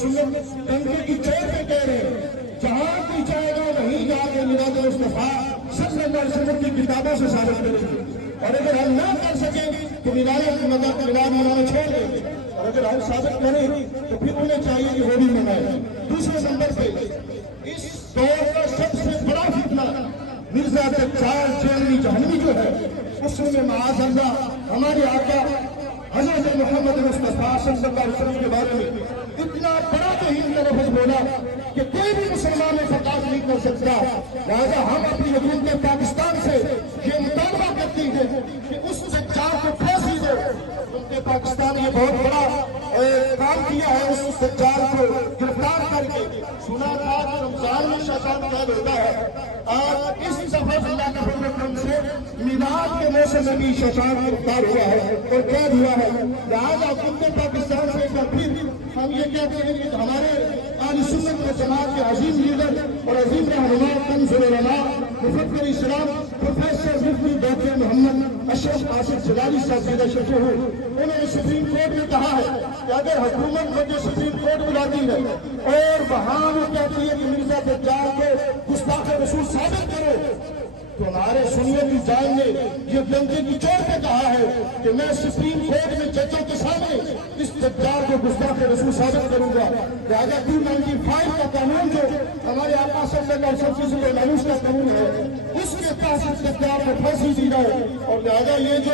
سنت ڈنکے کی چوٹ پہ کہہ رہے ہیں، جہاں بھی جائے گا وہیں جا کے میلاد مصطفیٰ صلی اللہ علیہ وسلم کی کتابوں سے ثابت کریں گے، اور اگر ہم نہ کر سکیں تو میلاد منانا چھوڑ دیں گے، اور اگر ہم ثابت کریں تو پھر انہیں چاہیے کہ وہ بھی منائیں۔ دوسرے نمبر پہ اس دور کا سب سے بڑا فتنہ مرزا دجال جیلنی جہنمی جو ہے، اس میں معاذ اللہ ہمارے آقا حضرت محمد مصطفیٰ صلی اللہ علیہ وسلم کے بارے میں اتنا بڑا توہین کا لفظ بولا کہ کوئی بھی مسلمان برداشت نہیں کر سکتا۔ لہذا ہم اپنی حکومت پاکستان سے یہ مطالبہ کرتے ہیں کہ اس دجال کو پھانسی دو، کیونکہ پاکستان یہ بہت بڑا کام کیا ہے اس دجال کو گرفتار کر کے۔ سنا تھا کہ رمضان میں شیطان قید ہوتا ہے، اور اس سفر اللہ کے فضل و کرم سے میلاد کے موسم میں بھی شیطان گرفتار ہوا ہے اور قید ہوا ہے۔ لہٰذا حکومت پاکستان سے ایک بار پھر ہم یہ کہتے ہیں کہ ہمارے اہل سنت و جماعت کے عظیم لیڈر اور عظیم رہنما کنز العلماء مفکر اسلام پروفیسر مفتی ڈاکٹر محمد اشرف آصف جلالی صاحب زیدہ شفیع ہوں، انہوں نے سپریم کورٹ میں کہا ہے کہ اگر حکومت مجھے سپریم کورٹ بلاتی ہے اور وہاں وہ کہتی ہے کہ مرزا دجال کو گستاخ رسول ثابت کرو، تو ہمارے سنیوں کی جان نے یہ ڈنکے کی چوٹ پہ کہا ہے کہ میں سپریم کورٹ میں ججوں کے سامنے اس دجال کو گستاخ رسول ثابت کروں گا۔ لہٰذا 295 کا قانون جو ہمارے آقا صلی اللہ علیہ وسلم سے مانوس کا قانون ہے، اس کے تحت اس دجال کو پھانسی دی جائے، اور لہٰذا یہ جو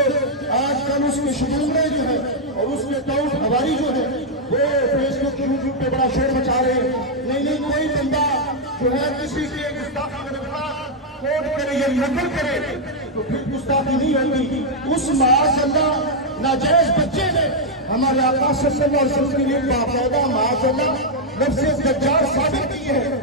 آج کل اس کے شکوندے جو ہے اور اس کے ٹاؤٹ ہواری جو ہے وہ فیس بک یوٹیوب پہ بڑا شور مچا رہے ہیں، نہیں کوئی بندہ جو ہے کسی کے گستاخی کے خلاف کوٹ کرے یا نقل کرے تو پھر گستاخی نہیں ہوگی۔ اس معاذ اللہ ناجائز بچے نے ہمارے آقا صلی اللہ علیہ وسلم کے لیے باقاعدہ معاذ اللہ نفس دجال ثابت کی ہے۔